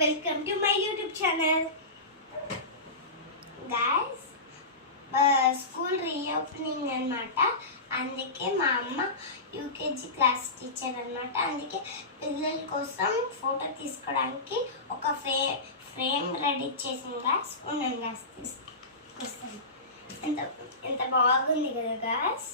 Welcome to my YouTube channel. Guys, school reopening అనమాట. అందుకే మా అమ్మ యూకేజీ క్లాస్ టీచర్ అనమాట. అందుకే పిల్లల కోసం ఫోటో తీసుకోవడానికి ఒక ఫ్రేమ్ రెడీ చేసింది గాస్. ఉన్నాను గాస్, తీసుకొస్తాను. ఎంత ఎంత బాగుంది కదా గాస్.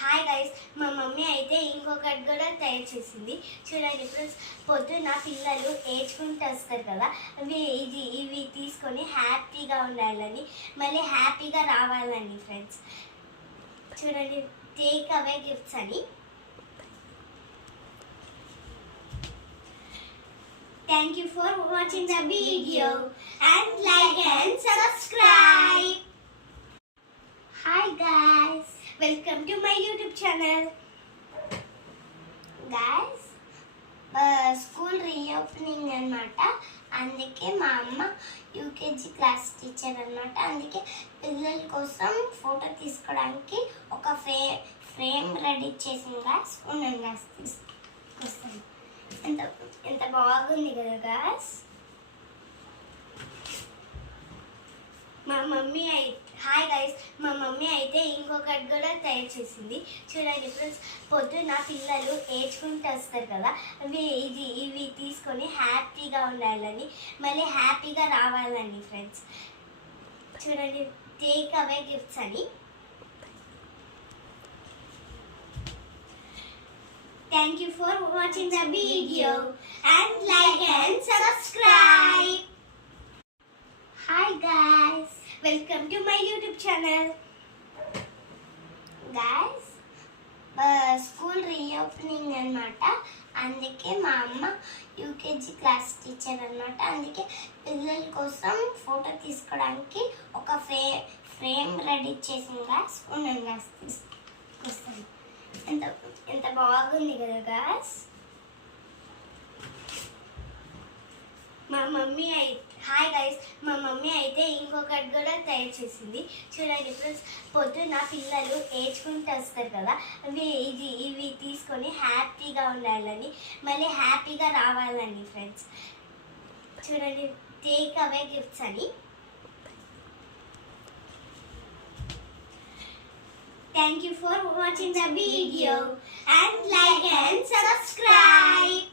హాయ్ గైస్, మా మమ్మీ అయితే ఇంకొకటి కూడా తయారు చేసింది. చూడండి ఫ్రెండ్స్, పొద్దున్న పిల్లలు ఏడ్చుకుంటూ వస్తారు కదా, ఇవి తీసుకొని హ్యాపీగా ఉండాలని, మళ్ళీ హ్యాపీగా రావాలని ఫ్రెండ్స్. చూడండి, టేక్ అవే గిఫ్ట్స్ అని. Thank you for watching the video and like and subscribe. Hi guys, welcome to my YouTube channel. Guys, school reopening అనమాట. అందుకే మా అమ్మ యూకేజీ క్లాస్ టీచర్ అనమాట. అందుకే పిల్లల కోసం ఫోటో తీసుకోవడానికి ఒక ఫ్రేమ్ రెడీ చేసింది గాస్. ఉన్నాను గాస్, తీసుకొస్తాను. ఎంత ఎంత బాగుంది కదా గాస్. హాయ్ గైస్, మా మమ్మీ అయితే ఇంకొకటి కూడా తయారు చేసింది. చూడండి ఫ్రెండ్స్, పొద్దున్న పిల్లలు ఏడ్చుకుంటూ వస్తారు కదా, ఇవి తీసుకొని హ్యాపీగా ఉండాలని, మళ్ళీ హ్యాపీగా రావాలని ఫ్రెండ్స్. చూడండి, టేక్ అవే గిఫ్ట్స్ అని. Thank you for watching the video and like and subscribe. Hi guys, welcome to my YouTube channel. Guys, school reopening అనమాట. అందుకే మా అమ్మ యూకేజీ క్లాస్ టీచర్ అనమాట. అందుకే పిల్లల కోసం ఫోటో తీసుకోవడానికి ఒక ఫ్రేమ్ రెడీ చేసింది గాస్. ఉన్నాను గాస్, తీసుకొస్తాను. ఎంత ఎంత బాగుంది కదా గాస్. హాయ్ గైస్, మా మమ్మీ అయితే ఇంకొకటి కూడా తయారు చేసింది. చూడండి ఫ్రెండ్స్, పొద్దున్న పిల్లలు ఏడ్చుకుంటూ వస్తారు కదా, ఇవి తీసుకొని హ్యాపీగా ఉండాలని, మళ్ళీ హ్యాపీగా రావాలని ఫ్రెండ్స్. చూడండి, టేక్ అవే గిఫ్ట్స్ అని. Thank you for watching the video and like and subscribe.